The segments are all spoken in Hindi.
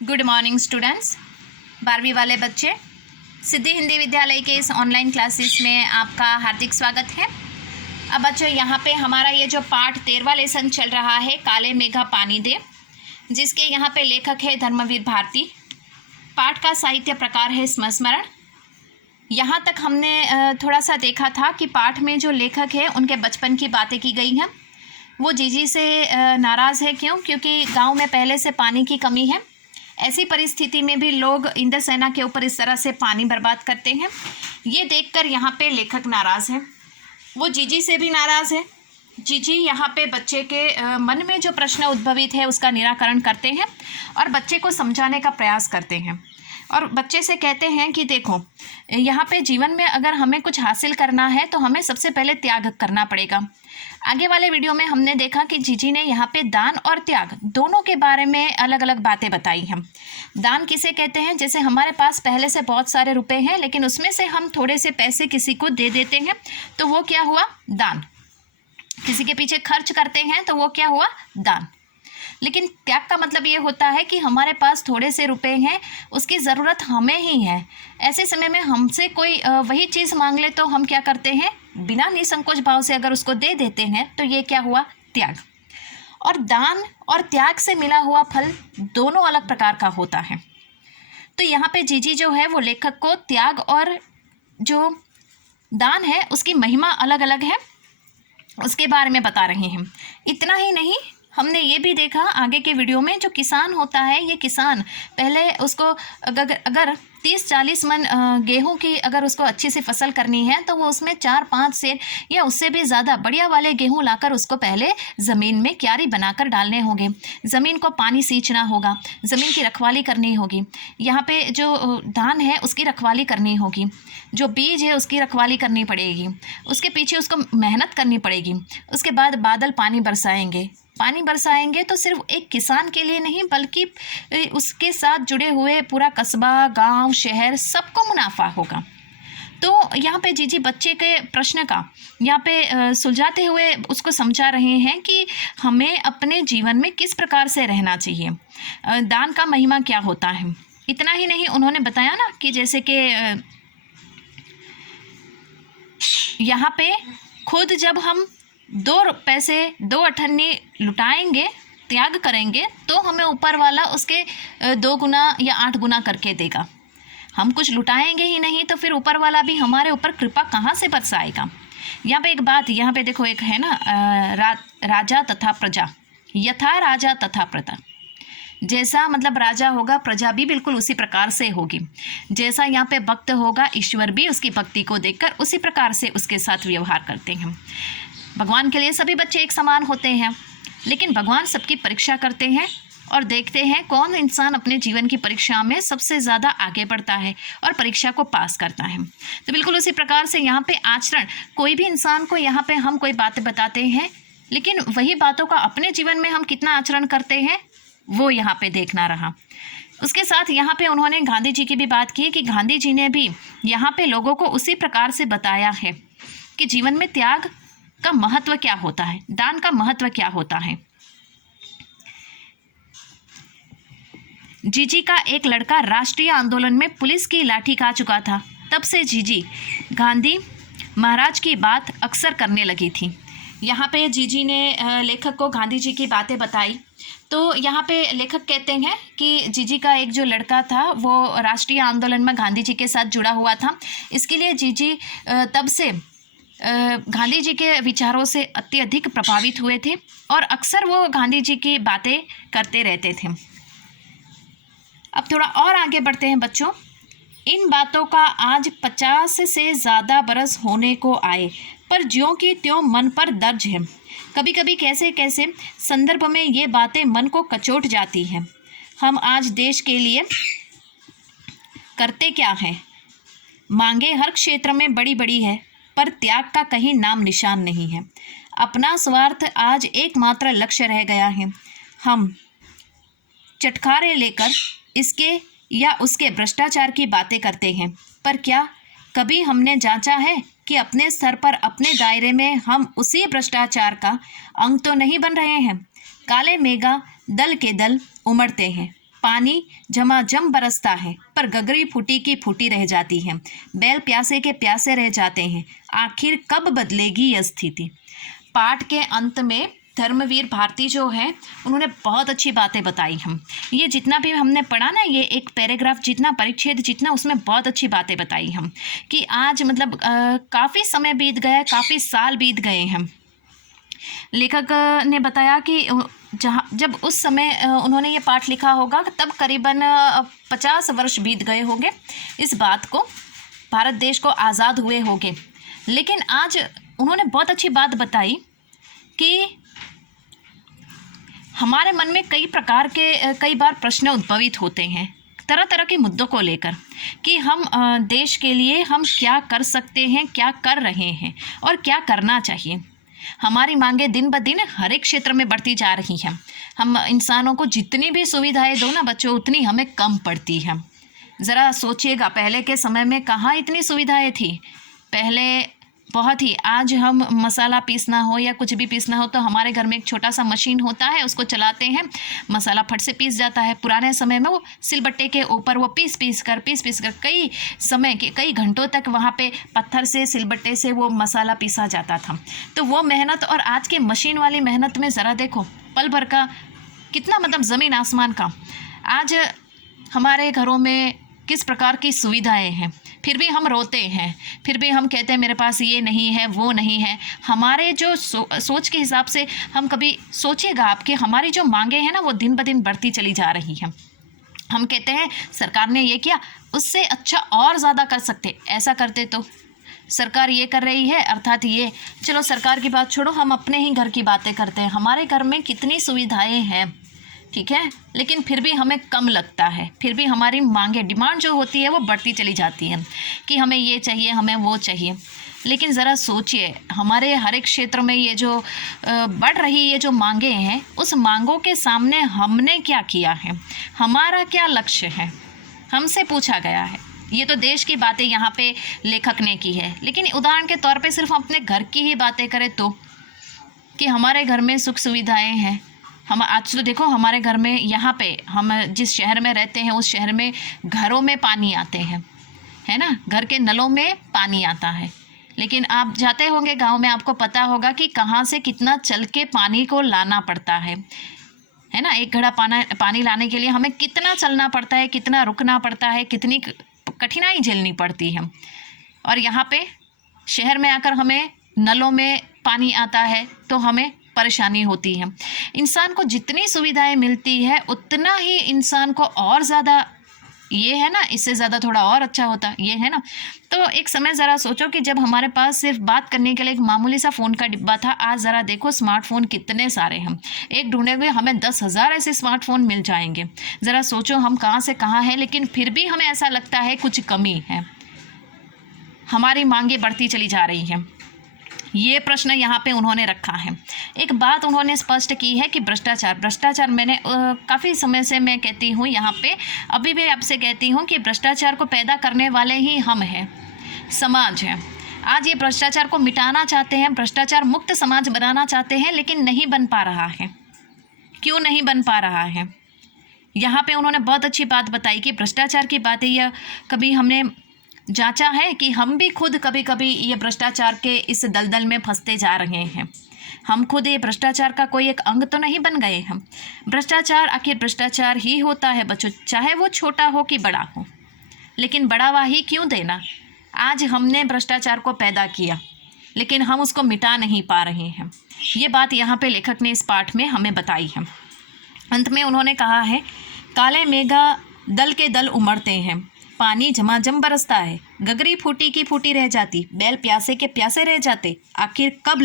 Good morning students. 12वीं वाले बच्चे, सिद्धि हिंदी विद्यालय के इस ऑनलाइन क्लासेस में आपका हार्दिक स्वागत है। अब बच्चों, यहाँ पे हमारा ये जो पाठ 13वां लेसन चल रहा है, काले मेघा पानी दे, जिसके यहाँ पे लेखक है धर्मवीर भारती। पाठ का साहित्य प्रकार है स्मरण। यहाँ तक हमने थोड़ा सा देखा था कि पाठ में जो लेखक है उनके बचपन की बातें की गई हैं। वो जीजी से नाराज़ है। क्योंकि गांव में पहले से पानी की कमी है। ऐसी परिस्थिति में भी लोग इंद्र सेना के ऊपर इस तरह से पानी बर्बाद करते हैं। ये देखकर यहाँ पे लेखक नाराज़ है। वो जीजी से भी नाराज़ है। जीजी यहाँ पे बच्चे के मन में जो प्रश्न उद्भवित है उसका निराकरण करते हैं और बच्चे को समझाने का प्रयास करते हैं और बच्चे से कहते हैं कि देखो, यहाँ पे जीवन में अगर हमें कुछ हासिल करना है तो हमें सबसे पहले त्याग करना पड़ेगा। आगे वाले वीडियो में हमने देखा कि जीजी ने यहाँ पे दान और त्याग दोनों के बारे में अलग अलग बातें बताई हैं। दान किसे कहते हैं? जैसे हमारे पास पहले से बहुत सारे रुपए हैं लेकिन उसमें से हम थोड़े से पैसे किसी को दे देते हैं तो वो क्या हुआ? दान। किसी के पीछे खर्च करते हैं तो वो क्या हुआ? दान। लेकिन त्याग का मतलब ये होता है कि हमारे पास थोड़े से रुपए हैं, उसकी ज़रूरत हमें ही है। ऐसे समय में हमसे कोई वही चीज़ मांग ले तो हम क्या करते हैं? बिना निसंकोच भाव से अगर उसको दे देते हैं तो ये क्या हुआ? त्याग। और दान और त्याग से मिला हुआ फल दोनों अलग प्रकार का होता है। तो यहाँ पे जीजी जो है वो लेखक को त्याग और जो दान है उसकी महिमा अलग अलग है, उसके बारे में बता रहे हैं। इतना ही नहीं, हमने ये भी देखा आगे के वीडियो में, जो किसान होता है, ये किसान पहले उसको अगर 30-40 मन गेहूं की अगर उसको अच्छी सी फसल करनी है तो वो उसमें 4-5 सेर या उससे भी ज़्यादा बढ़िया वाले गेहूं लाकर उसको पहले ज़मीन में क्यारी बनाकर डालने होंगे। ज़मीन को पानी सींचना होगा, ज़मीन की रखवाली करनी होगी। यहाँ पे जो धान है उसकी रखवाली करनी होगी, जो बीज है उसकी रखवाली करनी पड़ेगी, उसके पीछे उसको मेहनत करनी पड़ेगी। उसके बाद बादल पानी बरसाएंगे तो सिर्फ एक किसान के लिए नहीं बल्कि उसके साथ जुड़े हुए पूरा कस्बा, गांव, शहर सबको मुनाफा होगा। तो यहाँ पे जीजी बच्चे के प्रश्न का यहाँ पे सुलझाते हुए उसको समझा रहे हैं कि हमें अपने जीवन में किस प्रकार से रहना चाहिए, दान का महिमा क्या होता है। इतना ही नहीं, उन्होंने बताया ना कि जैसे कि यहाँ पे खुद जब हम 2 पैसे 2 अठन्नी लुटाएंगे, त्याग करेंगे, तो हमें ऊपर वाला उसके 2 गुना या 8 गुना करके देगा। हम कुछ लुटाएंगे ही नहीं तो फिर ऊपर वाला भी हमारे ऊपर कृपा कहाँ से बरसाएगा। यहाँ पे एक बात, यहाँ पे देखो, एक है ना राजा तथा प्रजा, यथा राजा तथा प्रजा। जैसा मतलब राजा होगा, प्रजा भी बिल्कुल उसी प्रकार से होगी। जैसा यहाँ पे भक्त होगा, ईश्वर भी उसकी भक्ति को देखकर उसी प्रकार से उसके साथ व्यवहार करते हैं। भगवान के लिए सभी बच्चे एक समान होते हैं, लेकिन भगवान सबकी परीक्षा करते हैं और देखते हैं कौन इंसान अपने जीवन की परीक्षा में सबसे ज़्यादा आगे बढ़ता है और परीक्षा को पास करता है। तो बिल्कुल उसी प्रकार से यहाँ पे आचरण, कोई भी इंसान को यहाँ पे हम कोई बातें बताते हैं लेकिन वही बातों का अपने जीवन में हम कितना आचरण करते हैं वो यहाँ पे देखना रहा। उसके साथ यहाँ पे उन्होंने गांधी जी की भी बात की कि गांधी जी ने भी यहाँ पे लोगों को उसी प्रकार से बताया है कि जीवन में त्याग का महत्व क्या होता है, दान का महत्व क्या होता है। जीजी का एक लड़का राष्ट्रीय आंदोलन में पुलिस की लाठी खा चुका था। तब से जीजी गांधी महाराज की बात अक्सर करने लगी थी। यहाँ पे जीजी ने लेखक को गांधी जी की बातें बताई। तो यहाँ पे लेखक कहते हैं कि जीजी का एक जो लड़का था वो राष्ट्रीय आंदोलन में गांधी जी के साथ जुड़ा हुआ था। इसके लिए जीजी तब से गांधी जी के विचारों से अत्यधिक प्रभावित हुए थे और अक्सर वो गांधी जी की बातें करते रहते थे। अब थोड़ा और आगे बढ़ते हैं बच्चों। इन बातों का आज 50 से ज़्यादा बरस होने को आए, पर ज्यों की त्यों मन पर दर्ज है। कभी कभी कैसे कैसे संदर्भ में ये बातें मन को कचोट जाती हैं। हम आज देश के लिए करते क्या हैं? मांगे हर क्षेत्र में बड़ी बड़ी है, पर त्याग का कहीं नाम निशान नहीं है। अपना स्वार्थ आज एकमात्र लक्ष्य रह गया है। हम चटखारे लेकर इसके या उसके भ्रष्टाचार की बातें करते हैं, पर क्या कभी हमने जांचा है कि अपने स्तर पर, अपने दायरे में हम उसी भ्रष्टाचार का अंग तो नहीं बन रहे हैं? काले मेघा दल के दल उमड़ते हैं, पानी झमाझम बरसता है पर गगरी फूटी की फूटी रह जाती है। बैल प्यासे के प्यासे रह जाते हैं, आखिर कब बदलेगी यह स्थिति। पाठ के अंत में धर्मवीर भारती जो है उन्होंने बहुत अच्छी बातें बताई। हम ये जितना भी हमने पढ़ा ना, ये एक पैराग्राफ जितना, परिच्छेद जितना, उसमें बहुत अच्छी बातें बताई हम कि आज मतलब काफ़ी समय बीत गया, काफ़ी साल बीत गए हैं। लेखक ने बताया कि जब उस समय उन्होंने ये पाठ लिखा होगा तब करीबन 50 वर्ष बीत गए होंगे इस बात को, भारत देश को आज़ाद हुए होंगे। लेकिन आज उन्होंने बहुत अच्छी बात बताई कि हमारे मन में कई बार प्रश्न उद्भवित होते हैं तरह तरह के मुद्दों को लेकर कि हम देश के लिए हम क्या कर सकते हैं, क्या कर रहे हैं और क्या करना चाहिए। हमारी मांगें दिन ब दिन हर एक क्षेत्र में बढ़ती जा रही हैं। हम इंसानों को जितनी भी सुविधाएं दो ना बच्चों, उतनी हमें कम पड़ती है। ज़रा सोचिएगा, पहले के समय में कहाँ इतनी सुविधाएं थी। पहले बहुत ही, आज हम मसाला पीसना हो या कुछ भी पीसना हो तो हमारे घर में एक छोटा सा मशीन होता है, उसको चलाते हैं, मसाला फट से पीस जाता है। पुराने समय में वो सिलबट्टे के ऊपर वो पीस कर कई घंटों तक वहाँ पे पत्थर से, सिलबट्टे से वो मसाला पीसा जाता था। तो वो मेहनत और आज की मशीन वाली मेहनत में ज़रा देखो, पल भर का कितना मतलब ज़मीन आसमान का। आज हमारे घरों में किस प्रकार की सुविधाएं हैं, फिर भी हम रोते हैं, फिर भी हम कहते हैं मेरे पास ये नहीं है, वो नहीं है। हमारे जो सोच के हिसाब से, हम कभी सोचिएगा आपके, हमारी जो मांगे हैं ना वो दिन ब दिन बढ़ती चली जा रही हैं। हम कहते हैं सरकार ने ये किया, उससे अच्छा और ज़्यादा कर सकते, ऐसा करते तो। सरकार ये कर रही है अर्थात ये, चलो सरकार की बात छोड़ो, हम अपने ही घर की बातें करते हैं। हमारे घर में कितनी सुविधाएँ हैं, ठीक है, लेकिन फिर भी हमें कम लगता है, फिर भी हमारी मांगे, डिमांड जो होती है वो बढ़ती चली जाती है कि हमें ये चाहिए, हमें वो चाहिए। लेकिन ज़रा सोचिए, हमारे हर एक क्षेत्र में ये जो बढ़ रही ये जो मांगे हैं, उस मांगों के सामने हमने क्या किया है, हमारा क्या लक्ष्य है, हमसे पूछा गया है। ये तो देश की बातें यहाँ पे लेखक ने की है, लेकिन उदाहरण के तौर पे सिर्फ अपने घर की ही बातें करें तो, कि हमारे घर में सुख सुविधाएँ हैं। हम आज तो देखो हमारे घर में, यहाँ पे हम जिस शहर में रहते हैं उस शहर में घरों में पानी आते हैं, है ना, घर के नलों में पानी आता है। लेकिन आप जाते होंगे गांव में, आपको पता होगा कि कहाँ से कितना चल के पानी को लाना पड़ता है ना। एक घड़ा पानी लाने के लिए हमें कितना चलना पड़ता है, कितना रुकना पड़ता है, कितनी कठिनाई झेलनी पड़ती है। और यहाँ पे शहर में आकर हमें नलों में पानी आता है तो हमें परेशानी होती है। इंसान को जितनी सुविधाएं मिलती है उतना ही इंसान को और ज़्यादा, ये है ना, इससे ज़्यादा थोड़ा और अच्छा होता, ये है ना। तो एक समय ज़रा सोचो कि जब हमारे पास सिर्फ बात करने के लिए एक मामूली सा फ़ोन का डिब्बा था, आज ज़रा देखो स्मार्टफ़ोन कितने सारे हैं। एक ढूंढेंगे हमें 10,000 ऐसे स्मार्टफ़ोन मिल जाएंगे। ज़रा सोचो हम कहाँ से कहाँ हैं, लेकिन फिर भी हमें ऐसा लगता है कुछ कमी है, हमारी मांगें बढ़ती चली जा रही हैं। ये प्रश्न यहाँ पे उन्होंने रखा है। एक बात उन्होंने स्पष्ट की है कि भ्रष्टाचार मैंने काफ़ी समय से मैं कहती हूँ, यहाँ पे अभी भी आपसे कहती हूँ कि भ्रष्टाचार को पैदा करने वाले ही हम हैं, समाज है। आज ये भ्रष्टाचार को मिटाना चाहते हैं, भ्रष्टाचार मुक्त समाज बनाना चाहते हैं, लेकिन नहीं बन पा रहा है। क्यों नहीं बन पा रहा है? यहाँ पे उन्होंने बहुत अच्छी बात बताई कि भ्रष्टाचार की बातें, यह कभी हमने जांचा है कि हम भी खुद कभी कभी ये भ्रष्टाचार के इस दलदल में फंसते जा रहे हैं। हम खुद ये भ्रष्टाचार का कोई एक अंग तो नहीं बन गए हम। भ्रष्टाचार आखिर भ्रष्टाचार ही होता है बच्चों, चाहे वो छोटा हो कि बड़ा हो, लेकिन बढ़ावा ही क्यों देना। आज हमने भ्रष्टाचार को पैदा किया, लेकिन हम उसको मिटा नहीं पा रहे हैं। ये बात यहाँ पे लेखक ने इस पाठ में हमें बताई है। अंत में उन्होंने कहा है, काले मेघा दल के दल उमड़ते हैं, पानी झमाझम बरसता है, गगरी फूटी की फूटी रह जाती, बैल प्यासे के प्यासे रह जाते, आखिर कब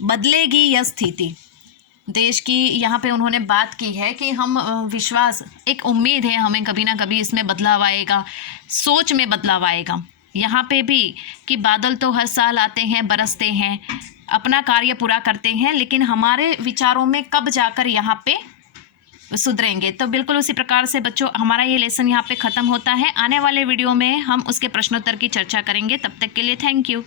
बदलेगी यह स्थिति। देश की यहाँ पे उन्होंने बात की है कि हम विश्वास, एक उम्मीद है हमें कभी ना कभी इसमें बदलाव आएगा, सोच में बदलाव आएगा। यहाँ पे भी कि बादल तो हर साल आते हैं, बरसते हैं, अपना कार्य पूरा करते हैं, लेकिन हमारे विचारों में कब जाकर यहाँ पे सुधरेंगे। तो बिल्कुल उसी प्रकार से बच्चों हमारा ये लेसन यहाँ पे ख़त्म होता है। आने वाले वीडियो में हम उसके प्रश्नोत्तर की चर्चा करेंगे। तब तक के लिए थैंक यू।